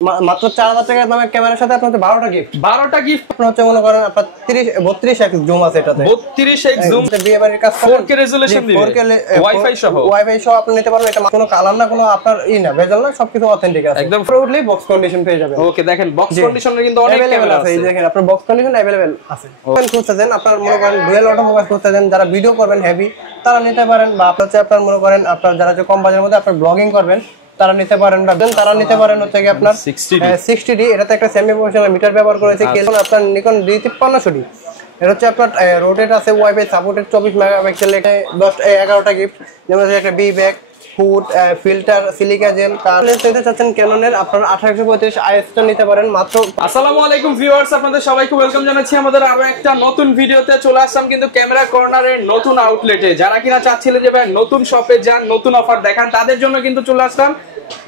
মাত্র 4000 টাকার দামের ক্যামেরার সাথে আপনার 12টা গিফট। 12টা গিফট আপনার হচ্ছে মনে করেন আপনার 32x জুম আছে এটাতে। 32x জুম বিয়ে বাড়ির কাজ 4K রেজোলিউশন দিবে। 4K ওয়াইফাই সহ আপনি নিতে পারবেন। এটা কোনো কালার না, কোনো আপনার না, ভেজাল না, সবকিছু অথেন্টিক আছে। একদম ফুললি বক্স কন্ডিশন পেয়ে যাবেন। ওকে, দেখেন বক্স কন্ডিশনের কিন্তু অনেক ক্যামেরা আছে। এই দেখেন আপনার বক্স কন্ডিশন अवेलेबल আছে। ওপেন খুঁজতেছেন, আপনার মনে করেন ডুয়াল অটো মোবাইল খুঁজতেছেন, যারা ভিডিও করবেন হেভি তারা নিতে পারেন, বা আপনার মনে করেন আপনার যারা যে কম বাজেটের মধ্যে আপনার ব্লগিং করবেন তারা নিতে পারেন, তারা নিতে পারেন হচ্ছে কি আপনার 60D। এটাতে একটা সেমি প্রফেশনাল মিটার ব্যবহার করেছে। কেন আপনার নিকন D5300D, এটা হচ্ছে আপনার রোটেট আছে, ওয়াইফাই সাপোর্টেড, 24 মেগাপিক্সেল, 11টা গিফট, যেমন একটা B bag, food, filter, silica gel. তাহলে সেটা চাচ্ছেন ক্যাননের আপনার 1835 IS টা নিতে পারেন মাত্র। আসসালামু আলাইকুম ভিউয়ার্স, আপনাদের সবাইকে ওয়েলকাম জানাচ্ছি আমাদের আরো একটা নতুন ভিডিওতে। চলে আসলাম কিন্তু ক্যামেরা কর্নারের নতুন আউটলেটে। যারা কিনা চাচ্ছিলেন যে ভাই নতুন শপে যান, নতুন অফার দেখান, তাদের জন্য কিন্তু চলে আসলাম।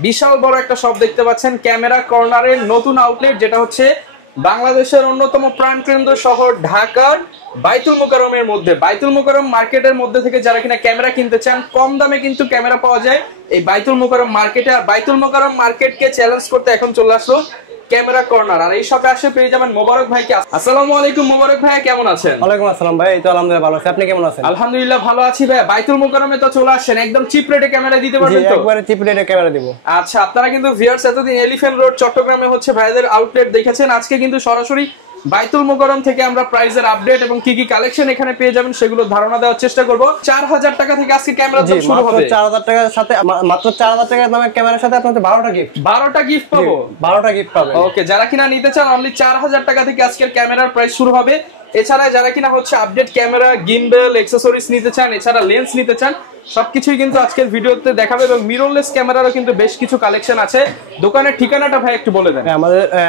বিশাল বড় একটা শপ দেখতে পাচ্ছেন, ক্যামেরা কর্নারের নতুন আউটলেট, যেটা হচ্ছে বাংলাদেশের অন্যতম প্রাণকেন্দ্র শহর ঢাকার বাইতুল মোকাররমের মধ্যে। বাইতুল মোকাররম মার্কেটের মধ্যে থেকে যারা কিনা ক্যামেরা কিনতে চান, কম দামে কিন্তু ক্যামেরা পাওয়া যায় এই বাইতুল মোকাররম মার্কেটে। আর বাইতুল মোকাররম মার্কেটকে চ্যালেঞ্জ করতে এখন চলে আসলো ক্যামেরা কর্নার। আর এই শপে আসে পেয়ে যাবেন মোবারক ভাইকে। আসসালামু আলাইকুম মোবারক ভাই, কেমন আছেন? ওয়ালাইকুম আসসালাম ভাই, এই তো আলহামদুলিল্লাহ ভালো আছি। আপনি কেমন আছেন? আলহামদুলিল্লাহ ভালো আছি ভাই। বাইতুল মোকাররমে তো চলে আসেন, একদম চিপ রেটে ক্যামেরা দিতে পারবেন তো? একবারে চিপ রেটে ক্যামেরা দিব। আচ্ছা, আপনারা কিন্তু ভিউয়ার্স এতদিন এলিফ্যান্ট রোড চট্টগ্রামে হচ্ছে ভাইদের আউটলেট দেখেছেন। আজকে কিন্তু সরাসরি বাইতুল মোকাররম থেকে আমরা প্রাইসের আপডেট এবং কি কি কালেকশন এখানে পেয়ে যাবেন সেগুলো ধারণা দেওয়ার চেষ্টা করব। 4000 টাকা থেকে আজকে ক্যামেরা দাম শুরু হবে। 4000 টাকার সাথে, মাত্র 4000 টাকার দামের ক্যামেরার সাথে আপনাদের 12টা গিফট। 12টা গিফট পাবো। 12টা গিফট পাবেন। ওকে, যারা কিনা নিতে চান অনলি 4000 টাকা থেকে আজকের ক্যামেরার প্রাইস শুরু হবে। এছাড়া যারা কিনা হচ্ছে আপডেট ক্যামেরা, গিম্বল, অ্যাকসেসরিজ নিতে চান, এছাড়া লেন্স নিতে চান, সবকিছুই কিন্তু আজকের ভিডিওতে দেখাবে। এবং মিররলেস ক্যামেরারও কিন্তু বেশ কিছু কালেকশন আছে। দোকানের ঠিকানাটা ভাই একটু বলে দেন।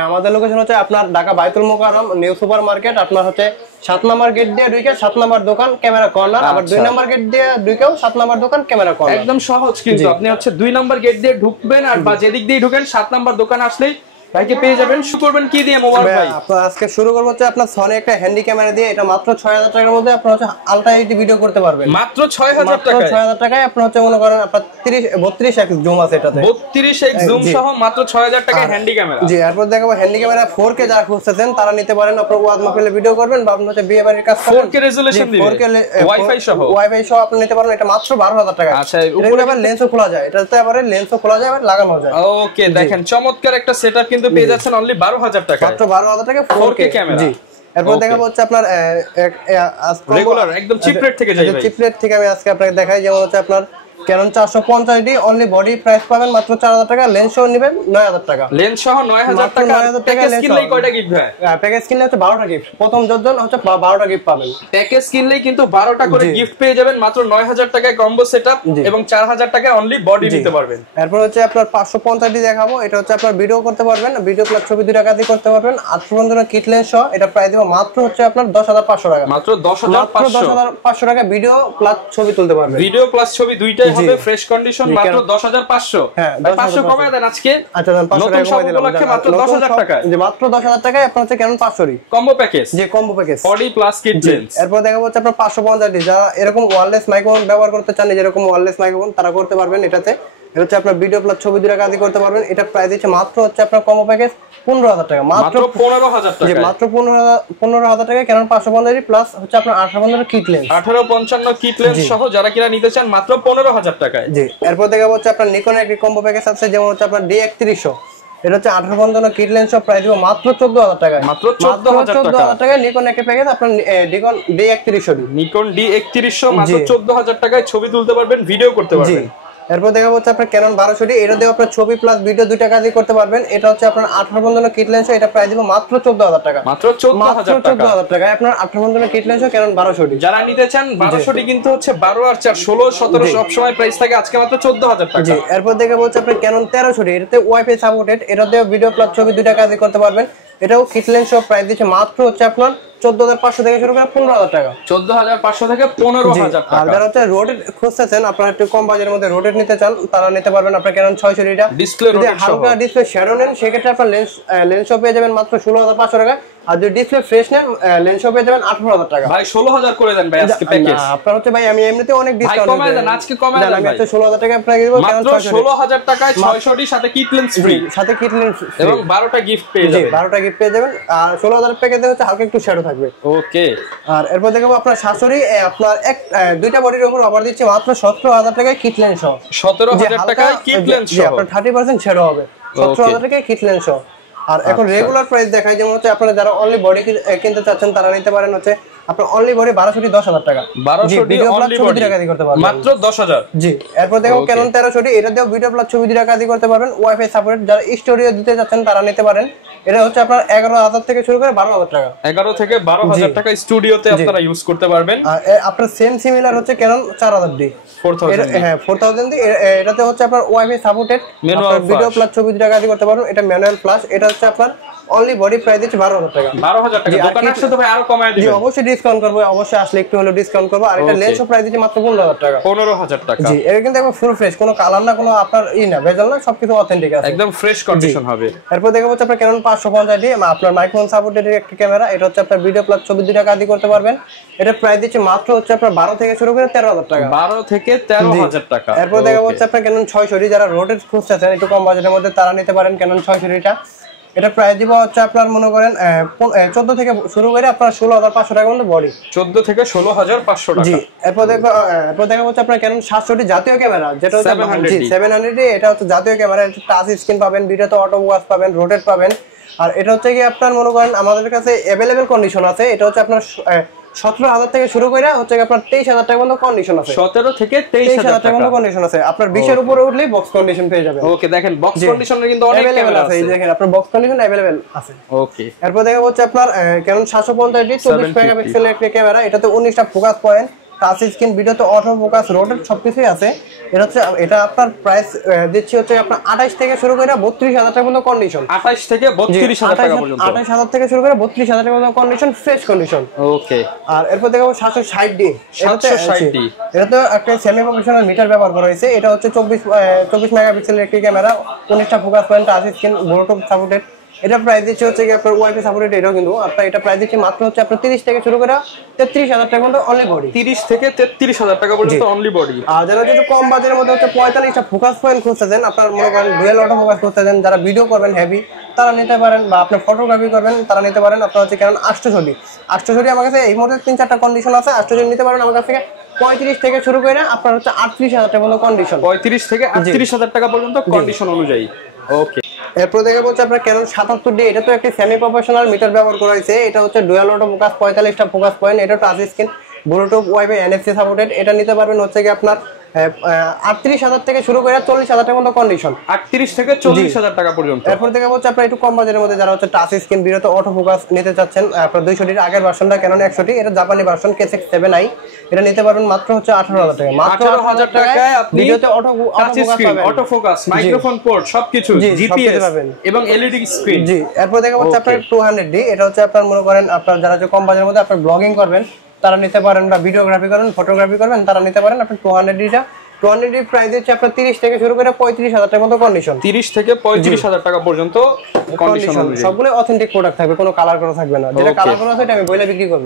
আমাদের লোকেশন হচ্ছে আপনার ঢাকা বাইতুল মোকাররম নিউ সুপার মার্কেট। আপনার হচ্ছে 7 নাম্বার গেট দিয়ে ঢুকে 7 নাম্বার দোকান ক্যামেরা কর্নার, আবার 2 নাম্বার গেট দিয়ে ঢুকেও 7 নাম্বার দোকান ক্যামেরা কর্নার। একদম সহজ, কিন্তু আপনি হচ্ছে 2 নাম্বার গেট দিয়ে ঢুকবেন, আর বা যেদিক দিয়ে ঢুকেন 7 নাম্বার দোকান আসলেই ভাইকে পেয়ে যাবেন। শুরু করবেন কি দিয়ে মোবারক ভাই? আপনারা আজকে শুরু করব হচ্ছে আপনার সনি একটা হ্যান্ডি ক্যামেরা দিয়ে। এটা মাত্র 6000 টাকার মধ্যে আপনারা হচ্ছে আলট্রা এইচডি ভিডিও করতে পারবেন। মাত্র 6000 টাকায়? 6000 টাকায় আপনারা হচ্ছে মনে করেন আপনার 32x জুম আছে এটাতে। 32x জুম সহ মাত্র 6000 টাকায় হ্যান্ডি ক্যামেরা। জি, এরপর দেখাবো হ্যান্ডি ক্যামেরা 4K যারা খুঁজতেছেন তারা নিতে পারেন। আপনারা ওয়াজ মাহফিলে ভিডিও করবেন বা আপনার হচ্ছে বিয়ে বাড়ির কাজ করবেন, 4K রেজোলিউশন দিবে। 4K ওয়াইফাই সহ আপনি নিতে পারেন। এটা মাত্র 12000 টাকা। আচ্ছা, উপরে আবার লেন্সও খোলা যায়, এটাতে আবার লেন্সও খোলা যায় আর লাগানো যায়। ওকে, দেখেন চমৎকার একটা সেটআপ কিন্তু পেয়ে যাচ্ছেন অনলি 12000 টাকা। মাত্র 12000 টাকা 4K ক্যামেরা। জি, এরপর দেখাবো হচ্ছে আপনার রেগুলার একদম চিপ রেট থেকে যাই ভাই। চিপ রেট থেকে আমি আজকে আপনাকে দেখাই। যেমন হচ্ছে আপনার Canon 450D only body price পাবেন মাত্র 4000 টাকা। লেন্স সহ নেবেন 9000 টাকা। লেন্স সহ 9000 টাকা। প্যাকেজ কিনলেই কয়টা গিফট ভাই? প্যাকেজ কিনলে হচ্ছে 12টা গিফট। প্রথম জন হচ্ছে 12টা গিফট পাবেন। প্যাকেজ কিনলেই কিন্তু 12টা করে গিফট পেয়ে যাবেন মাত্র 9000 টাকায় কম্বো সেটআপ, এবং 4000 টাকায় অনলি বডি নিতে পারবেন। এরপর হচ্ছে আপনার 550D দেখাবো। এটা হচ্ছে আপনার ভিডিও করতে পারবেন, ভিডিও প্লাস ছবি 2 টাকা দিয়ে করতে পারবেন। 8 কিট লেন্স সহ এটা প্রাইস দিব মাত্র হচ্ছে আপনার 10500 টাকা। মাত্র 10500 টাকা ভিডিও প্লাস ছবি তুলতে পারবেন। ভিডিও প্লাস ছবি দুইটাই হবে ফ্রেশ কন্ডিশন। মাত্র 10500। হ্যাঁ, 500 কমায় দেন আজকে। আচ্ছা, দেন 500 টাকা কমাই দিলাম। মাত্র 10000 টাকা। জি, মাত্র 10000 টাকায় আপনার হচ্ছে ক্যানন 500 কম্বো প্যাকেজ। জি, combo package body plus kit lens. এরপর দেখাবো হচ্ছে আপনার 550D। যারা এরকম ওয়্যারলেস মাইক্রোফোন ব্যবহার করতে চান, যেরকম ওয়্যারলেস মাইক্রোফোন তারা করতে পারবেন এটাতে। এটা হচ্ছে আপনার ভিডিও প্লাস ছবি 2 টাকা দিয়ে করতে পারবেন। এটা প্রাইস হচ্ছে মাত্র হচ্ছে আপনার কম্বো প্যাকেজ 15000 টাকা। মাত্র 15000 টাকা। জি, মাত্র 15000 টাকা ক্যানন 550D প্লাস হচ্ছে আপনার 1855 কিট লেন্স। 1855 কিট লেন্স সহ যারা কিনা নিতে চান মাত্র 15000 টাকায়। জি, এরপর দেখাবো হচ্ছে আপনার নিকন একটি কম্বো প্যাকেজ আছে, যেমন হচ্ছে আপনার D3100। এটা হচ্ছে 1855 কিট লেন্স সহ প্রাইস দিব মাত্র 14000 টাকা। মাত্র 14000 টাকা নিকন একটা প্যাকেজ আপনার নিকন D3100। নিকন D3100 মাত্র 14000 টাকায় ছবি তুলতে পারবেন, ভিডিও করতে পারবেন। এরপর দেখাবো হচ্ছে আপনার ক্যানন 1200D। এটা দিয়ে আপনার ছবি প্লাস ভিডিও 2 টাকা দিয়ে করতে পারবেন। এটা হচ্ছে আপনার 1855 কিট লেন্স, এটা প্রাইস দিব মাত্র 14000 টাকা। মাত্র 14000 টাকা আপনার 1855 কিট লেন্স ক্যানন 1200D। যারা নিতে চান 1200D কিন্তু হচ্ছে 12 আর 4 16 17 সব সময় প্রাইস থাকে, আজকে মাত্র 14000 টাকা। জি, এরপর দেখাবো হচ্ছে আপনার ক্যানন 1300D। এটাতে ওয়াইফাই সাপোর্টেড, এটা দিয়ে ভিডিও প্লাস ছবি 2 টাকা দিয়ে করতে পারবেন। এটাও কিট লেন্স সহ প্রাইস দিচ্ছে মাত্র হচ্ছে আপনার 14,500 থেকে শুরু করে 15,000 টাকা। 14,500 থেকে 15,000 আর টাকা। যারা হচ্ছে রোটেট খুঁজতেছেন, আপনারা একটু কম বাজেটের মধ্যে রোটেট নিতে চান, তারা নিতে পারবেন আপনার ক্যানন 600 টা ডিসপ্লে যদি রোটেট সহ। হালকা ডিসপ্লে শ্যাডো নেন সেক্ষেত্রে আপনার লেন্সও পেয়ে যাবেন মাত্র 16,500 টাকা। আর যদি ডিসপ্লে ফ্রেশ নেন লেন্সও পেয়ে যাবেন 18,000 টাকা। ভাই 16,000 করে দেন ভাই আজকে প্যাকেজ। না আপনার হচ্ছে ভাই আমি এমনিতে অনেক ডিসকাউন্ট কমায় দেন, আজকে কমায় দেন আমি ভাই। হচ্ছে 16,000 টাকা আপনাকে দেব ক্যানন মাত্র 16,000 টাকায় 600 টি সাথে কিট লেন্স ফ্রি সাথে কিট লেন্স এবং 12টা গিফট পেয়ে যাবেন। 12টা গিফট পেয়ে যাবেন। আর 16,000 প্যাকেজে হচ্ছে হালকা একটু শ্যাডো থাকবে। ওকে। আর এরপর দেখো আপনার শাশুড়ি আপনার দুইটা বডির উপর অফার দিচ্ছে মাত্র 17,000 টাকায় কিট লেন্স সহ। 17,000 টাকায় কিট লেন্স সহ আপনার 30% শ্যাডো হবে 17,000 টাকায় কিট লেন্স সহ। আর এখন রেগুলার প্রাইস দেখাই, যেমন হচ্ছে আপনারা যারা অনলি বডি কিনতে চাচ্ছেন তারা নিতে পারেন হচ্ছে আপনার অনলি বডি 1200 10,000 টাকা। 1200 অনলি বডি করতে পারবেন মাত্র 10,000। জি। এরপর দেখো ক্যানন 1300 এটা দিয়েও ভিডিও প্লাস ছবি দিয়ে কাজ করতে পারবেন। ওয়াইফাই সাপোর্ট যারা স্টুডিও দিতে যাচ্ছেন তারা নিতে পারেন। এটা হচ্ছে আপনার 11,000 থেকে শুরু করে 12,000 টাকা। 11 থেকে 12,000 টাকা স্টুডিওতে আপনারা ইউজ করতে পারবেন। আর আপনার সেম সিমিলার হচ্ছে ক্যানন 4000D 4000 হ্যাঁ 4000D এটাতে হচ্ছে আপনার ওয়াইফাই সাপোর্টেড ভিডিও প্লাস ছবি দিয়ে কাজ করতে পারবেন। এটা ম্যানুয়াল প্লাস। এটা হচ্ছে আপনার অনলি বডি প্রাইস দিচ্ছে 12,000 টাকা। 12,000 টাকা। দোকানে আসলে তো ভাই আরো কমায় দিবেন। জি অবশ্যই ডিসকাউন্ট করব, অবশ্যই আসলে একটু হলেও ডিসকাউন্ট করব। আর এটা লেন্সও প্রাইস দিচ্ছে মাত্র 15,000 টাকা। 15,000 টাকা। জি এটা কিন্তু একদম ফুল ফ্রেশ, কোনো কালার না, কোনো আপনার না ভেজাল না, সবকিছু অথেন্টিক আছে, একদম ফ্রেশ কন্ডিশন হবে। এরপর দেখো হচ্ছে আপনার ক্যানন 550D আপনার মাইক্রোফোন সাপোর্টেড একটা ক্যামেরা। এটা হচ্ছে আপনার ভিডিও প্লাস ছবি দিয়ে কাজ করতে পারবেন। এটা প্রাইস দিচ্ছে মাত্র হচ্ছে আপনার 12 থেকে শুরু করে 13,000 টাকা। 12 থেকে 13,000 টাকা। এরপর দেখো হচ্ছে আপনার ক্যানন 600D যারা রোটেট খুঁজতেছেন একটু কম বাজেটের মধ্যে তারা নিতে পারেন ক্যানন 600D এটা প্রাইস দিব হচ্ছে আপনার মনে করেন 14 থেকে শুরু করে আপনার 16,500 টাকা মধ্যে বডি। 14 থেকে 16,500 টাকা। জি। এরপর দেখো হচ্ছে আপনার ক্যানন 700D জাতীয় ক্যামেরা, যেটা হচ্ছে 700D এটা হচ্ছে জাতীয় ক্যামেরা। এটা টাচ স্ক্রিন পাবেন, ভিডিওতে অটো ফোকাস পাবেন, রোটেট পাবেন। আর এটা হচ্ছে কি আপনার মনে করেন আমাদের কাছে अवेलेबल কন্ডিশন আছে। এটা হচ্ছে আপনার 17,000 থেকে শুরু করে হচ্ছে আপনার 23,000 টাকা পর্যন্ত কন্ডিশন আছে। 17 থেকে 23,000 টাকা পর্যন্ত কন্ডিশন আছে। আপনার 20 এর উপরে উঠলেই বক্স কন্ডিশন পেয়ে যাবেন। ওকে দেখেন বক্স কন্ডিশনের কিন্তু অনেক ক্যামেরা আছে। এই দেখেন আপনার বক্স কন্ডিশন अवेलेबल আছে। ওকে। এরপর দেখা হচ্ছে আপনার ক্যানন 750D 24 মেগাপিক্সেলের একটা ক্যামেরা। এটাতে 19টা ফোকাস পয়েন্ট, টাচ স্ক্রিন, ভিডিওতে অটো ফোকাস, রোটেট সবকিছুই আছে। এটা আপনার প্রাইস দিচ্ছি হচ্ছে আপনার 28 থেকে শুরু করে 32,000 টাকা পর্যন্ত কন্ডিশন। 28 থেকে 32,000 টাকা পর্যন্ত। 28,000 থেকে শুরু করে 32,000 টাকা পর্যন্ত কন্ডিশন, ফ্রেশ কন্ডিশন। ওকে। আর এরপর দেখাবো 760D 760D এটা তো একটা সেমি প্রফেশনাল মিটার ব্যবহার করা হয়েছে। এটা হচ্ছে 24 মেগাপিক্সেলের একটি ক্যামেরা, 19টা focus point, touch screen, bluetooth supported. এটা প্রাইস দিচ্ছে হচ্ছে কি আপনার ওয়াইফাই সাপোর্টেড। এটাও কিন্তু আপনার এটা প্রাইস দিচ্ছে মাত্র হচ্ছে আপনার 30 থেকে শুরু করে 33,000 টাকা পর্যন্ত অনলি বডি। 30 থেকে 33,000 টাকা পর্যন্ত অনলি বডি। আর যারা একটু কম বাজেটের মধ্যে হচ্ছে 45টা ফোকাস পয়েন্ট খুঁজতেছেন, আপনার মনে করেন ডুয়াল অটো ফোকাস খুঁজতেছেন, যারা ভিডিও করবেন হেভি তারা নিতে পারেন, বা আপনি ফটোগ্রাফি করবেন তারা নিতে পারেন। আপনার হচ্ছে কারণ 800D আমার কাছে এই মুহূর্তে 3-4টা কন্ডিশন আছে। 800D নিতে পারেন আমার কাছ থেকে 35 থেকে শুরু করে আপনার হচ্ছে 38,000 টাকা পর্যন্ত কন্ডিশন। 35 থেকে 38,000 টাকা পর্যন্ত কন্ডিশন অনুযায়ী। ওকে। এরপর দেখে বলছে আপনার ক্যানন 77D এটা তো একটা সেমি প্রফেশনাল মিটার ব্যবহার করা হয়েছে। এটা হচ্ছে ডুয়াল অটো ফোকাস, 45টা ফোকাস পয়েন্ট, এটা touch screen, bluetooth, wifi, NFC supported. এটা নিতে পারবেন হচ্ছে কি আপনার 38,000 থেকে শুরু করে 40,000 টাকা পর্যন্ত কন্ডিশন। 38 থেকে 40,000 টাকা পর্যন্ত। এরপর থেকে হচ্ছে আপনার একটু কম বাজেটের মধ্যে যারা হচ্ছে টাচ স্ক্রিন, ভিডিওতে অটো ফোকাস নিতে চাচ্ছেন, আপনার 200D আগের ভার্সনটা ক্যানন 100D, এটা জাপানি ভার্সন K6-7i। এটা নিতে পারবেন মাত্র হচ্ছে 18,000 টাকা। মাত্র 18,000 টাকায় আপনি ভিডিওতে auto screen, auto focus, microphone port সবকিছু, জিপিএস এবং এলইডি স্ক্রিন। জি। এরপর দেখা হচ্ছে আপনার 200D এটা হচ্ছে আপনার মনে করেন আপনার যারা যে কম বাজেটের মধ্যে আপনার ব্লগিং করবেন তারা নিতে পারেন, বা ভিডিওগ্রাফি করবেন, ফটোগ্রাফি করবেন তারা নিতে পারেন। আপনার 200D প্রাইস হচ্ছে আপনার 30 থেকে শুরু করে 35,000 টাকার মতো কন্ডিশন। 30 থেকে 35,000 টাকা পর্যন্ত কন্ডিশন। সবগুলো অথেন্টিক প্রোডাক্ট থাকবে, কোনো কালার করা থাকবে না। যেটা কালার করা আছে এটা আমি বইলে বিক্রি করব।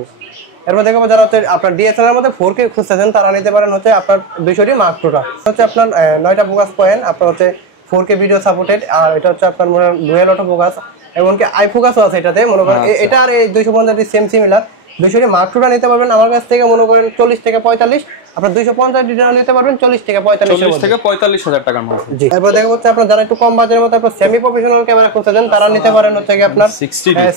এরপর দেখো যারা হচ্ছে আপনার ডিএসএলআর এর মধ্যে 4K খুঁজতেছেন তারা নিতে পারেন হচ্ছে আপনার 200D Mark II হচ্ছে আপনার 9টা ফোকাস পয়েন্ট, আপনার হচ্ছে 4K ভিডিও সাপোর্টেড। আর এটা হচ্ছে আপনার ডুয়াল অটো ফোকাস, এমনকি আই ফোকাসও আছে এটাতে। মনে করেন এটা আর এই 250 same similar. 200D Mark II নিতে পারবেন আমার কাছ থেকে মনে করেন 40 থেকে 45। আপনার 250D নিতে পারবেন 40 থেকে 45,000 টাকার মধ্যে। জি। এরপর দেখা হচ্ছে আপনার যারা একটু কম বাজেটের মধ্যে আপনার সেমি প্রফেশনাল ক্যামেরা খুঁজতেছেন তারা নিতে পারেন হচ্ছে কি আপনার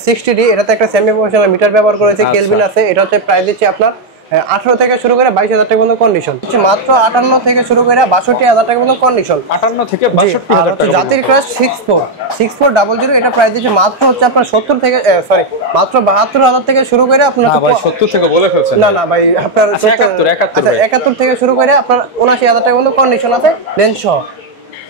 60D এটাতে একটা সেমি প্রফেশনাল মিটার ব্যবহার করেছে, কেলভিন আছে। এটা হচ্ছে প্রাইস দিচ্ছে আপনার 18 থেকে শুরু করে 22,000 টাকা পর্যন্ত কন্ডিশন। মাত্র 58 থেকে শুরু করে 62,000 টাকা পর্যন্ত কন্ডিশন। 58 থেকে 62,000 টাকা। জাতির ক্রাশ 6400 এটা প্রাইস দিচ্ছে মাত্র হচ্ছে আপনার 70 থেকে মাত্র 72,000 থেকে শুরু করে আপনার ভাই 70 থেকে বলে ফেলছেন। না ভাই আপনার 71 থেকে শুরু করে আপনার 79,000 টাকা পর্যন্ত কন্ডিশন আছে লেন্স সহ।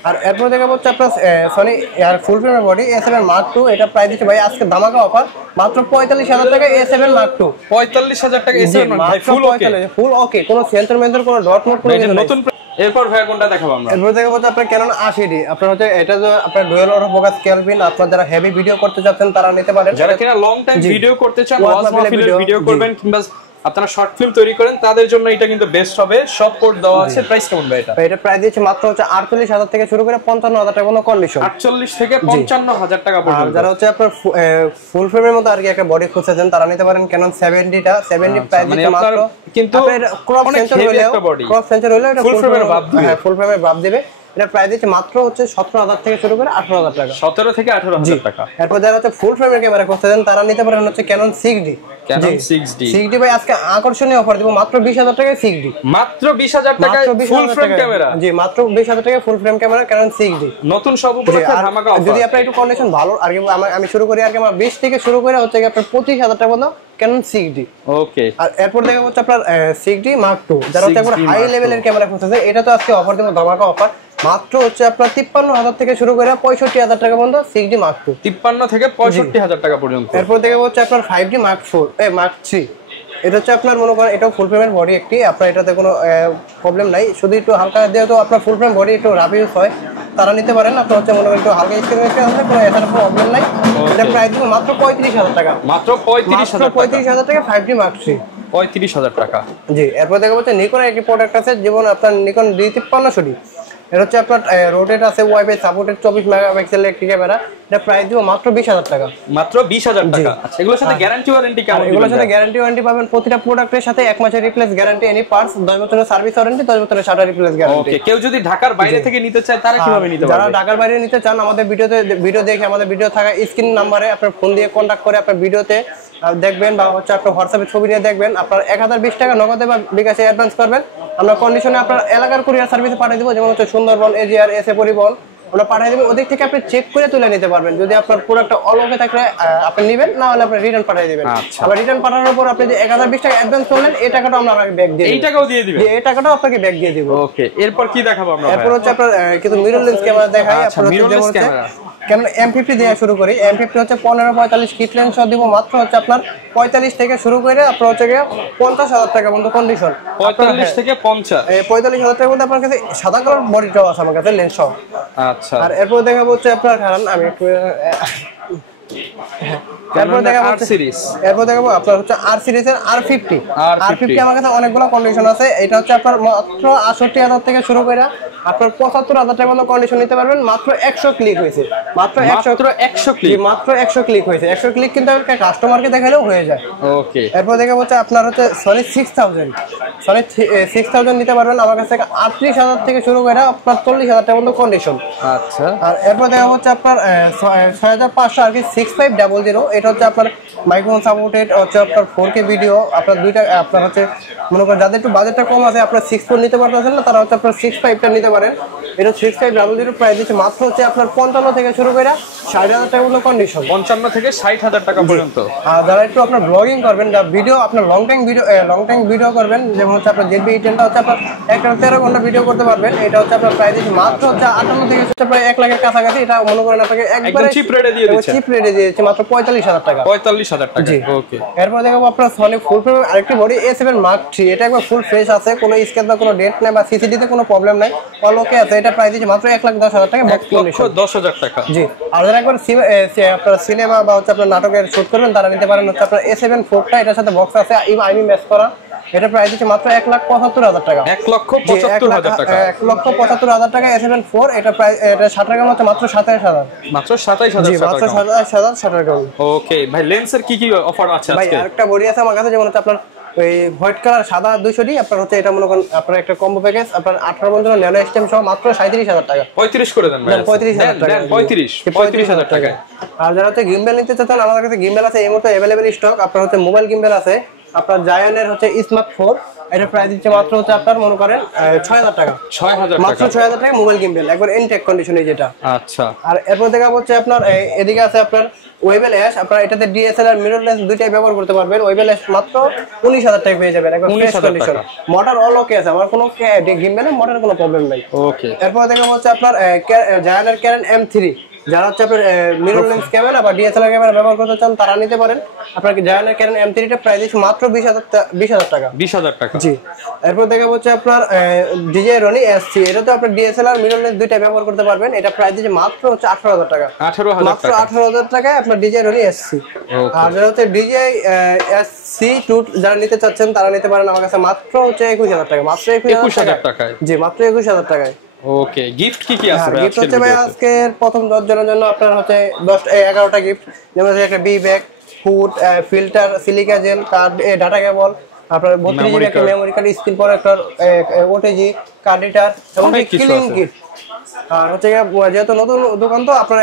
আর এরপর দেখাবো হচ্ছে আপনার সনি এর ফুল ফ্রেমের বডি A7 Mark II, এটা প্রাইস দিচ্ছে ভাই আজকে ধামাকা অফার মাত্র 45,000 টাকা A7 Mark II। 45,000 টাকা A7 Mark II ফুল ওকে, ফুল ওকে, কোনো সেন্সর মেন্সর কোনো ডট নোট কোনো কিছু নতুন। এরপর ভাই কোনটা দেখাবো আমরা? এরপর দেখাবো হচ্ছে আপনার Canon 80D, আপনার হচ্ছে এটা যে আপনার ডুয়াল অটো ফোকাস ক্যালভিন, আপনারা যারা হেভি ভিডিও করতে চাচ্ছেন তারা নিতে পারেন। যারা কিনা লং টাইম ভিডিও করতে চান, ওয়াজ মাহফিলের ভিডিও করবেন কিংবা আপনারা শর্ট ফিল্ম তৈরি করেন, তাদের জন্য এটা কিন্তু বেস্ট হবে। সব পোর্ট দেওয়া আছে। প্রাইস কেমন ভাই এটা? এটা প্রাইস দিচ্ছে মাত্র হচ্ছে 48,000 থেকে শুরু করে 55,000 টাকা পর্যন্ত কন্ডিশন। 48 থেকে 55,000 টাকা পর্যন্ত। যারা হচ্ছে আপনার ফুল ফ্রেমের মতো আর কি একটা বডি খুঁজছেন তারা নিতে পারেন Canon 70টা। 70 প্রাইস দিচ্ছে মাত্র, কিন্তু ক্রপ সেন্সর হলেও এটা ফুল ফ্রেমের ভাব দিবে। হ্যাঁ, ফুল ফ্রেমের ভাব দিবে। এটা প্রাইস দিচ্ছে মাত্র হচ্ছে 17,000 থেকে শুরু করে 18,000 টাকা। 17 থেকে 18,000 টাকা। এরপর যারা হচ্ছে ফুল ফ্রেমের ক্যামেরা খুঁজছেন তারা নিতে পারেন হচ্ছে Canon 6D। Canon 6D 6D ভাই আজকে আকর্ষণীয় অফার দিব মাত্র 20,000 টাকায় 6D। মাত্র 20,000 টাকায় ফুল ফ্রেম ক্যামেরা। জি, মাত্র 20,000 টাকায় ফুল ফ্রেম ক্যামেরা Canon 6D নতুন সব উপলক্ষে ধামাকা অফার। যদি আপনার একটু কন্ডিশন ভালো আর কি আমি শুরু করি আর কি, আমার 20 থেকে শুরু করে হচ্ছে আপনার 25,000 টাকা পর্যন্ত Canon 6D। ওকে। আর এরপর দেখা হচ্ছে আপনার 6D Mark II, যারা হচ্ছে একবার হাই লেভেলের ক্যামেরা খুঁজছেন, এটা তো আজকে অফার দিব ধামাকা অফার মাত্র হচ্ছে আপনার 53,000 থেকে শুরু করে 65,000 টাকা পর্যন্ত 6D Mark II। 53 থেকে 65,000 টাকা পর্যন্ত। এরপর দেখা হচ্ছে আপনার 5D Mark III, এটা হচ্ছে আপনার মনে করেন এটাও ফুল ফ্রেমের বডি একটি, আপনার এটাতে কোনো প্রবলেম নাই, শুধু একটু হালকা যেহেতু আপনার ফুল ফ্রেম বডি একটু রাফ ইউজ হয় তারা নিতে পারেন। আপনার হচ্ছে মনে করেন একটু হালকা স্ক্রিন আছে, কোনো এটার প্রবলেম নাই। এটা প্রাইস দিব মাত্র 35,000 টাকা। মাত্র 35,000 টাকা 5D Mark III। 35,000 টাকা। জি, এরপর দেখা হচ্ছে নিকনের একটি প্রোডাক্ট আছে, যেমন আপনার নিকন D5300D। এটা হচ্ছে আপনার রোটেট আছে, ওয়াইফাই সাপোর্টেড 24 মেগাপিক্সেলের একটি ক্যামেরা। এটা প্রাইস দিব মাত্র 20,000 টাকা। মাত্র 20,000 টাকা। আচ্ছা, এগুলোর সাথে গ্যারান্টি ওয়ারেন্টি কেমন দিবেন? এগুলোর সাথে গ্যারান্টি ওয়ারেন্টি পাবেন প্রতিটা প্রোডাক্টের সাথে 1 মাসের রিপ্লেস গ্যারান্টি, এনি পার্টস 10 বছরের সার্ভিস ওয়ারেন্টি, 10 বছরের শাটার রিপ্লেস গ্যারান্টি। ওকে, কেউ যদি ঢাকার বাইরে থেকে নিতে চায় তারা কিভাবে নিতে পারবে? যারা ঢাকার বাইরে নিতে চান আমাদের ভিডিও দেখে আমাদের ভিডিও থাকা স্ক্রিন নম্বরে আপনার ফোন দিয়ে কন্টাক্ট করে আপনার ভিডিওতে দেখবেন, বা হচ্ছে আপনার হোয়াটসঅ্যাপে ছবি নিয়ে দেখবেন, আপনার 1020 টাকা নগদে বা বিকাশে অ্যাডভান্স করবেন। আমরা কন্ডিশনে আপনার এলাকার কুরিয়ার সার্ভিসে পাঠিয়ে দেবো, যেমন হচ্ছে সুন্দরবন, এজিআর, এসএ পরিবহন, আমরা পাঠিয়ে দেবো। ওদিক থেকে আপনি চেক করে তুলে নিতে পারবেন। যদি আপনার প্রোডাক্টটা অল ওকে থাকলে আপনি নেবেন, না হলে আপনি রিটার্ন পাঠিয়ে দিবেন। আবার রিটার্ন পাঠানোর পর আপনি যে 1020 টাকা অ্যাডভান্স করলেন, এই টাকাটা আমরা আপনাকে ব্যাক দিয়ে দেব। এই টাকাও দিয়ে দিবেন? এই টাকাটাও আপনাকে ব্যাক দিয়ে দেব। ওকে, এরপর কি দেখাবো আমরা? এরপর হচ্ছে আপনার কিছু মিররলেস ক্যামেরা দেখাই। আপনার মিররলেস ক্যামেরা Canon M50 দিয়ে শুরু করি। M50 হচ্ছে 15-45 কিট লেন্স সহ দিব মাত্র হচ্ছে আপনার 45 থেকে শুরু করে আপনার হচ্ছে 50,000 টাকা পর্যন্ত কন্ডিশন। 45 থেকে 50। 45,000 টাকার মধ্যে আপনার কাছে সাদা কালার বডিটাও আছে আমার কাছে লেন্স সহ। আচ্ছা। আর এরপর দেখাবো হচ্ছে আপনার কারণ আমি একটু এরপর দেখাবো আপনার হচ্ছে R সিরিজের R50 আমার কাছে অনেকগুলো কন্ডিশন আছে। এটা হচ্ছে আপনার মাত্র 68,000 থেকে শুরু করে আপনার 75,000 টাকা পর্যন্ত কন্ডিশন নিতে পারবেন। মাত্র 100 ক্লিক হয়েছে, মাত্র 100 ক্লিক, মাত্র 100 ক্লিক হয়েছে। 100 ক্লিক কিন্তু কাস্টমারকে দেখালেও হয়ে যায়। ওকে। এরপর দেখাবো হচ্ছে আপনার হচ্ছে Sony 6000 নিতে পারবেন আমার কাছে 38,000 থেকে শুরু করে আপনার 40,000 টাকা পর্যন্ত কন্ডিশন। আচ্ছা। আর এরপর দেখাবো হচ্ছে আপনার 6500 আর কি 6500। এটা হচ্ছে আপনার মাইক্রোফোন সাপোর্টেড, হচ্ছে আপনার 4K ভিডিও। আপনার দুইটা আপনার হচ্ছে মনে করেন যাদের একটু বাজেটটা কম আছে, আপনার 6.4 নিতে পারতেছেন না, তারা হচ্ছে আপনার 65টা নিতে পারেন। এটা 6500 প্রাইস দিচ্ছে মাত্র হচ্ছে আপনার 55 থেকে শুরু করে 60,000 টাকা পর্যন্ত কন্ডিশন। 55 থেকে 60,000 টাকা পর্যন্ত। আর যারা একটু আপনার ব্লগিং করবেন, যা ভিডিও আপনার লং টাইম ভিডিও করবেন, যেমন হচ্ছে আপনার ZB-10টা হচ্ছে আপনার 13 ঘন্টা ভিডিও করতে পারবেন। এটা হচ্ছে আপনার প্রাইস দিচ্ছে মাত্র হচ্ছে 58 থেকে প্রায় 1 লাখের কাছাকাছি। এটা মনে করেন আপনাকে একবারে চিপ রেটে দিয়ে দিচ্ছে। চিপ রেটে দিয়েছে মাত্র 45,000 টাকা। 45,000 টাকা। ওকে। এরপর দেখাবো আপনার Sony ফুল ফ্রেম আরেকটি বডি A7 Mark III। এটা একবার ফুল ফ্রেশ আছে, কোনো স্ক্র্যাচ বা কোনো ডেন্ট নাই বা সিসিডি তে কোনো প্রবলেম নাই, অল ওকে আছে। এটা প্রাইস দিচ্ছে মাত্র 1,10,000 টাকা, 1,10,000 টাকা। জি। আর যারা একবার আপনার সিনেমা বা হচ্ছে আপনার নাটকের শুট করবেন, তারা নিতে পারেন হচ্ছে আপনার A7 IV টা। এটার সাথে বক্স আছে আইমি ম্যাচ করা। এটা প্রাইস দিচ্ছে মাত্র 1,75,000 টাকা। 1,75,000 টাকা। 1,75,000 টাকা A7 IV। এটা প্রাইস এটা 60 টাকা মতো, মাত্র 27,000। মাত্র 27,000 টাকা। মাত্র 27,000 টাকা। ওকে ভাই, লেন্সের কি কি অফার আছে আজকে? ভাই আরেকটা বডি আছে আমার কাছে, যেমন হচ্ছে আপনার ওই হোয়াইট কালার সাদা 200D। আপনার হচ্ছে এটা মনে করেন আপনার একটা কম্বো প্যাকেজ, আপনার 18 বন্ধু ন্যানো স্টেম সহ মাত্র 37,000 টাকা। 35 করে দেন ভাই। 35,000 টাকা। 35,000 টাকা। আর যারা হচ্ছে গিম্বেল নিতে চান, আমাদের কাছে গিম্বেল আছে এই মুহূর্তে अवेलेबल স্টক। আপনার হচ্ছে মোবাইল গিম্বেল আছে, আপনার জায়ানের হচ্ছে স্মার্ট 4, এটা প্রাইস দিচ্ছে মাত্র হচ্ছে আপনার মনে করেন 6000 টাকা। 6000 মাত্র টাকা 6000 টাকা মোবাইল কিনবেন একবার ইনটেক কন্ডিশনে যেটা। আচ্ছা আর এরপর দেখা হচ্ছে আপনার এদিকে আছে আপনার ওয়েবেল অ্যাশ, আপনার এটাতে ডিএসএলআর মিরর লেন্স দুইটাই ব্যবহার করতে পারবেন। ওয়েবেল অ্যাশ মাত্র 19000 টাকা পেয়ে যাবেন একবার ফ্রেশ 19,000 কন্ডিশন। মোটর অল ওকে আছে, আমার কোনো গিম্বেলে মোটরের কোনো প্রবলেম নাই। ওকে এরপর দেখা হচ্ছে আপনার জায়ানের ক্যানন M3, যারা হচ্ছে আপনার মিরর লেন্স ক্যামেরা বা ডিএসএলআর ক্যামেরা ব্যবহার করতে চান তারা নিতে পারেন। আপনার জায়ানের ক্যানন M3 টা প্রাইস মাত্র 20000 টাকা। 20000 টাকা জি। এরপর দেখা হচ্ছে আপনার DJI Ronin SC, এটা তো আপনার ডিএসএলআর মিরর লেন্স দুইটা ব্যবহার করতে পারবেন। এটা প্রাইস দিচ্ছে মাত্র হচ্ছে 18000 টাকা। 18000 মাত্র টাকা 18000 টাকায় আপনার DJI Ronin SC। আর যারা হচ্ছে DJI SC2 যারা নিতে চাচ্ছেন তারা নিতে পারেন আমার কাছে মাত্র হচ্ছে 21000 টাকা। মাত্র 21000 টাকায়। জি, মাত্র 21000 টাকায়। ওকে, গিফট কি কি আছে ভাই? গিফট হচ্ছে ভাই আজকের প্রথম 10 জনের জন্য আপনার হচ্ছে 11টা গিফট, যেমন হচ্ছে একটা B bag, food, filter, silica gel, card, data cable, আপনার 32 জিবি একটা memory card, screen protector, OTG, card reader এবং ক্লিন কিট। আর হচ্ছে যেহেতু নতুন দোকান তো আপনারা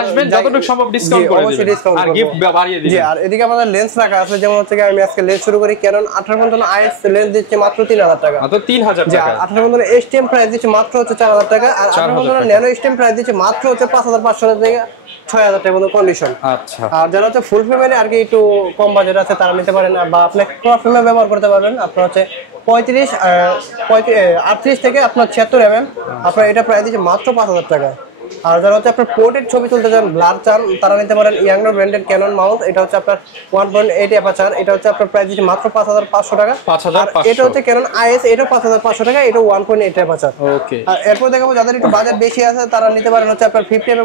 আসবেন যতটুকু সম্ভব ডিসকাউন্ট করে দিবেন আর গিফট বাড়িয়ে দিবেন। জি, আর এদিকে আমাদের লেন্স রাখা আছে, যেমন হচ্ছে আমি আজকে লেন্স শুরু করি ক্যানন 1855 IS লেন্স দিচ্ছে মাত্র 3000 টাকা। মাত্র 3000 টাকা। 1855 STM প্রাইস দিচ্ছে মাত্র হচ্ছে 4000 টাকা। আর 1855 ন্যানো STM প্রাইস দিচ্ছে মাত্র হচ্ছে 5500 থেকে 6000 টাকার মতো কন্ডিশন। আচ্ছা, আর যারা হচ্ছে ফুল ফ্রেমে আর কি একটু কম বাজেট আছে তারা নিতে পারেন, বা আপনি ক্রস ফ্রেমে ব্যবহার করতে পারবেন। আপনার হচ্ছে 38 থেকে আপনার 76 mm, আপনার এটা প্রাইস দিচ্ছে মাত্র 5000 টাকা। আর যারা হচ্ছে আপনার পোর্ট্রেট ছবি তুলতে চান, ব্লার চান, তারা নিতে পারেন ইয়াংডর ব্র্যান্ডেড ক্যানন মাউন্ট। এটা হচ্ছে আপনার 1.8 অ্যাপাচার, এটা হচ্ছে আপনার প্রাইস দিচ্ছে মাত্র 5500 টাকা। 5500। এটা হচ্ছে ক্যানন IS, এটা 5500 টাকা, এটা 1.8 অ্যাপাচার। ওকে। আর এরপর দেখাবো যাদের একটু বাজেট বেশি আছে তারা নিতে পারেন হচ্ছে আপনার 50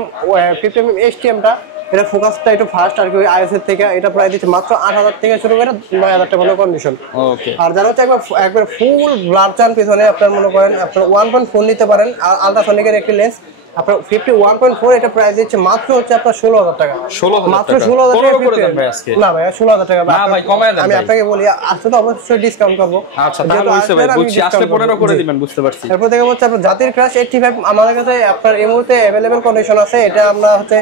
mm STM টা। এটা ফোকাসটা একটু ফাস্ট আর কি IS এর থেকে। এটা প্রাইস দিচ্ছে মাত্র 8000 থেকে শুরু করে 9000 টাকা মতো কন্ডিশন। ওকে। আর যারা হচ্ছে একবার ফুল ব্লার চান পিছনে, আপনার মনে করেন আপনার 1.4 নিতে পারেন। আর আলট্রাসনিকের একটি লেন্স আপনার 51.4, এটা প্রাইস দিচ্ছে মাত্র হচ্ছে আপনার 16000 টাকা। 16000 মাত্র টাকা। 16000 টাকা করে দেন ভাই আজকে। না ভাই 16000 টাকা না ভাই কমায় দেন। আমি আপনাকে বলি আজকে তো অবশ্যই ডিসকাউন্ট করব। আচ্ছা, তাহলে হইছে ভাই, বুঝছি, আসলে 15 করে দিবেন, বুঝতে পারছি। এরপর দেখা হচ্ছে আপনার জাতির ক্রাশ 85 আমাদের কাছে আপনার এই মুহূর্তে अवेलेबल কন্ডিশন আছে। এটা আমরা হচ্ছে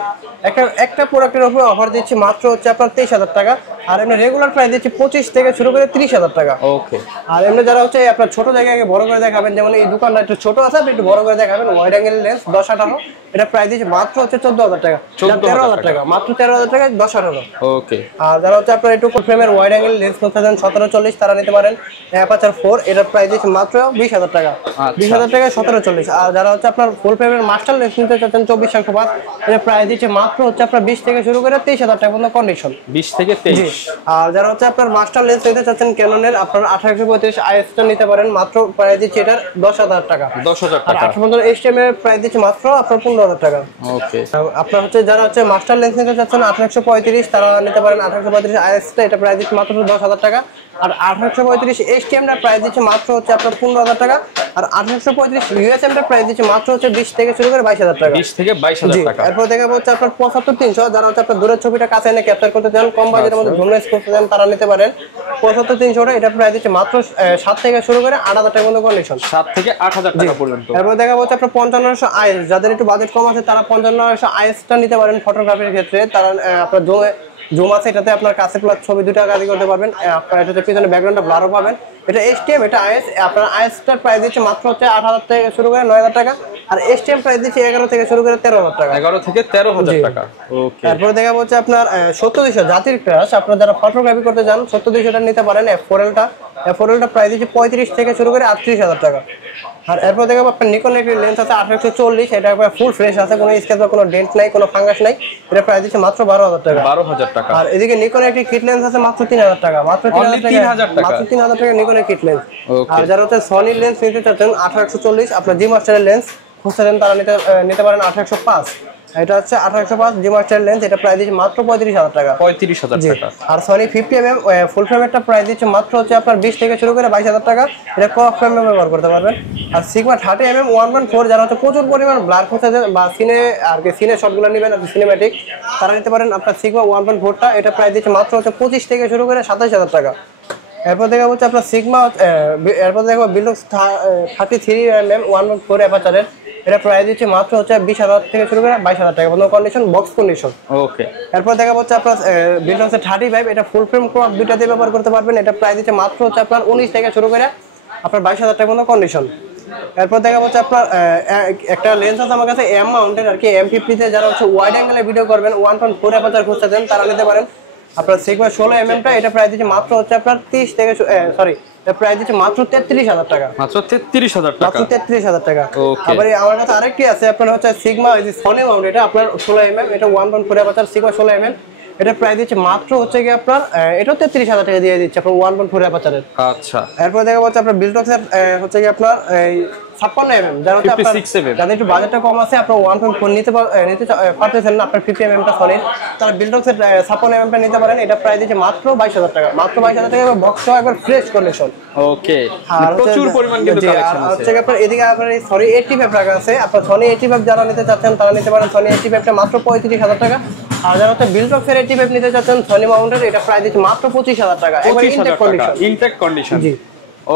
একটা প্রোডাক্টের উপর অফার দিচ্ছি মাত্র হচ্ছে আপনার 23000 টাকা। আর এমনি রেগুলার প্রাইস দিচ্ছি 25 থেকে শুরু করে 30000 টাকা। ওকে। আর এমনি যারা হচ্ছে আপনার ছোট জায়গায় বড় করে দেখাবেন, যেমন এই দোকানটা একটু ছোট আছে, আপনি একটু বড় করে দেখাবেন, ওয়াইড অ্যাঙ্গেল লেন্স 10-18, এটা প্রাইস দিচ্ছে মাত্র হচ্ছে 14000 টাকা। 13000 টাকা, মাত্র 13000 টাকা 10-18। ওকে। আর যারা হচ্ছে আপনার একটু ফ্রেমের ওয়াইড অ্যাঙ্গেল লেন্স করতে চান 1740, তারা নিতে পারেন অ্যাপাচার 4, এটার প্রাইস দিচ্ছে মাত্র 20000 টাকা। 20000 টাকা 1740। আর যারা হচ্ছে আপনার ফুল ফ্রেমের মাস্টার লেন্স নিতে চাচ্ছেন 24-105, এটার প্রাইস দিচ্ছে মাত্র হচ্ছে আপনার 20 থেকে শুরু করে 23000 টাকা পর্যন্ত কন্ডিশন। 20 থেকে 23। আর যারা হচ্ছে আপনার মাস্টার লেন্স নিতে চাচ্ছেন ক্যাননের, আপনার 1835 IS টা নিতে পারেন, মাত্র প্রাইস দিচ্ছে এটার 10000 টাকা। 10000 আর টাকা। 1855 STM এর প্রাইস দিচ্ছে মাত্র আপনার 15000 টাকা। ওকে। আপনার হচ্ছে যারা হচ্ছে মাস্টার লেন্স নিতে চাচ্ছেন 1835, তারা নিতে পারেন 1835 IS টা, এটা প্রাইস দিচ্ছে মাত্র 10000 টাকা। আর 1835 STM এর প্রাইস দিচ্ছে মাত্র হচ্ছে আপনার 15000 টাকা। আর 1835 USM এর প্রাইস দিচ্ছে মাত্র হচ্ছে 20 থেকে শুরু করে 22000 টাকা। 20 থেকে 22000 টাকা। এরপর দেখাবো হচ্ছে আপনার 75300, যারা হচ্ছে আপনার দূরের ছবিটা কাছে এনে ক্যাপচার করতে চান, কম বাজেটের মধ্যে জুম লেন্স করতে চান, তারা নিতে পারেন 75300 এটা প্রাইস দিচ্ছে মাত্র 7 থেকে শুরু করে 8000 টাকার মধ্যে কন্ডিশন। 7 থেকে 8000 টাকা পর্যন্ত। এরপর দেখাবো হচ্ছে আপনার 55900 IS, যাদের একটু বাজেট কম আছে তারা 55900 IS টা নিতে পারেন ফটোগ্রাফির ক্ষেত্রে। তারা আপনার জুম আছে, এটাতে আপনার কাছে প্লাস ছবি দুটো কাজ করতে পারবেন। আপনার এটাতে পিছনে ব্যাকগ্রাউন্ডটা ব্লারও পাবেন। এটা STM, এটা IS, আপনার IS টার প্রাইস দিচ্ছে মাত্র হচ্ছে 8000 থেকে শুরু করে 9000 টাকা। আর STM প্রাইস দিচ্ছে 11 থেকে শুরু করে 13000 টাকা। 11 থেকে 13000 টাকা। ওকে। তারপরে দেখাবো হচ্ছে আপনার 70200 জাতির ক্রাশ, আপনারা যারা ফটোগ্রাফি করতে চান 70200 টা নিতে পারেন। F4L টা প্রাইস দিচ্ছে 35 থেকে শুরু করে 38000 টাকা। আর এরপর দেখাবো আপনার নিকন একটি লেন্স আছে 1840, এটা একবার ফুল ফ্রেশ আছে, কোনো স্কেচ বা কোনো ডেন্ট নাই, কোনো ফাঙ্গাস নাই, এটা প্রাইস দিচ্ছে মাত্র 12000 টাকা। 12000 টাকা। আর এদিকে নিকন একটি কিট লেন্স আছে মাত্র 3000 টাকা। মাত্র 3000 টাকা, মাত্র 3000 টাকা নিকনের কিট লেন্স। আর যারা হচ্ছে সনি লেন্স নিতে চাচ্ছেন 1840, আপনার জি মাস্টারের লেন্স খুঁজতে চান, তারা নিতে পারেন 1805। এটা হচ্ছে 1805 জি মাস্টার লেন্স, এটা প্রাইস দিচ্ছে মাত্র 35000 টাকা। 35000 টাকা। আর সনি 50mm ফুল ফ্রেমেরটা প্রাইস দিচ্ছে মাত্র হচ্ছে আপনার 20 থেকে শুরু করে 22000 টাকা। এটা ক্রপ ফ্রেমে ব্যবহার করতে পারবেন। আর সিগমা 30mm 1.4, যারা হচ্ছে প্রচুর পরিমাণ ব্লার করতে বা সিনে আর কি সিনে শটগুলো নেবেন আর সিনেম্যাটিক, তারা নিতে পারেন আপনার সিগমা 1.4 টা, এটা প্রাইস দিচ্ছে মাত্র হচ্ছে 25 থেকে শুরু করে 27000 টাকা। এরপর দেখা হচ্ছে আপনার সিগমা, এরপর দেখো বিলুক্স 33mm 1.4 অ্যাপাচারের, এটা প্রাইস দিচ্ছে মাত্র হচ্ছে 20,000 থেকে শুরু করে 22,000 টাকা পর্যন্ত কন্ডিশন, বক্স কন্ডিশন। ওকে, এরপর দেখা হচ্ছে আপনার বিল্টনসের 35 এটা ফুল ফ্রেম ক্রপ দুইটাতে ব্যবহার করতে পারবেন। এটা প্রাইস দিচ্ছে মাত্র হচ্ছে আপনার 19 থেকে শুরু করে আপনার 22,000 টাকা পর্যন্ত কন্ডিশন। এরপর দেখা হচ্ছে আপনার একটা লেন্স আছে আমার কাছে এম মাউন্টেড আর কি M50 তে, যারা হচ্ছে ওয়াইড অ্যাঙ্গেলে ভিডিও করবেন 1.4 অ্যাপারচার খুঁজতেছেন তারা নিতে পারেন। আপনার সিগমা 16 mm টা এটা প্রাইস দিচ্ছে মাত্র হচ্ছে আপনার 30 থেকে সরি এটা প্রাইস দিচ্ছে মাত্র 33,000 টাকা। মাত্র 33,000 টাকা, মাত্র 33,000 টাকা। ওকে, আবার আমার কাছে আরেকটি আছে আপনার হচ্ছে সিগমা এই যে সনি মাউন্ট, এটা আপনার 16 mm, এটা 1.4 অ্যাপারচার সিগমা 16 mm, এটা প্রাইস দিচ্ছে মাত্র হচ্ছে কি আপনার এটাও 33,000 টাকা দিয়ে দিচ্ছে আপনার 1.4 অ্যাপারচারের। আচ্ছা, এরপর দেখা যাচ্ছে আপনার বিল্টক্সের হচ্ছে কি আপনার এই 56 mm, যারা হচ্ছে আপনার 56 mm, যাদের একটু বাজেটটা কম আছে, আপনার 1.4 নিতে পারতেছেন না, আপনার 50 mm টা সলিড, তারা বিল্টক্সের 56 mm টা নিতে পারেন। এটা প্রাইস দিচ্ছে মাত্র 22,000 টাকা, মাত্র 22,000 টাকা, বক্স সহ একবার ফ্রেশ কন্ডিশন। ওকে, আর প্রচুর পরিমাণ কিন্তু কালেকশন আছে। হচ্ছে আপনার এদিকে আপনার এই সনি 85 রাখা আছে, আপনার সনি 85 যারা নিতে চাচ্ছেন তারা নিতে পারেন। সনি 85 টা মাত্র 35,000 টাকা। আর যারা হচ্ছে বিল্টক্সের 85 নিতে চাচ্ছেন সনি মাউন্টের, এটা প্রাইস দিচ্ছে মাত্র 25,000 টাকা, একবার ইনটেক কন্ডিশন। ইনটেক কন্ডিশন, জি।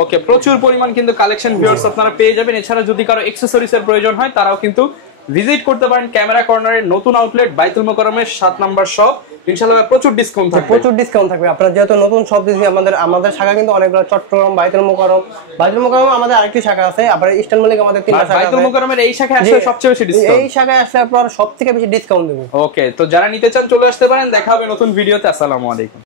ওকে, প্রচুর পরিমাণ কিন্তু কালেকশন ভিউয়ার্স আপনারা পেয়ে যাবেন। এছাড়া যদি কারো অ্যাকসেসরিজ এর প্রয়োজন হয় তারাও কিন্তু ভিজিট করতে পারেন ক্যামেরা কর্নারের নতুন আউটলেট বাইতুল মোকাররমের 7 নম্বর শপ। ইনশাআল্লাহ প্রচুর ডিসকাউন্ট থাকবে, প্রচুর ডিসকাউন্ট থাকবে। আপনারা যেহেতু নতুন শপ দিয়েছি, আমাদের শাখা কিন্তু অনেকগুলো, চট্টগ্রাম, বাইতুল মোকাররম আমাদের আরেকটি শাখা আছে, আবার ইস্টার্ন মল্লিক আমাদের 3টা শাখা আছে। বাইতুল মোকাররমের এই শাখায় আসলে সবচেয়ে বেশি ডিসকাউন্ট, এই শাখায় আসলে আপনারা সবথেকে বেশি ডিসকাউন্ট দেব। ওকে, তো যারা নিতে চান চলে আসতে পারেন। দেখা হবে নতুন ভিডিওতে। আসসালামু আলাইকুম।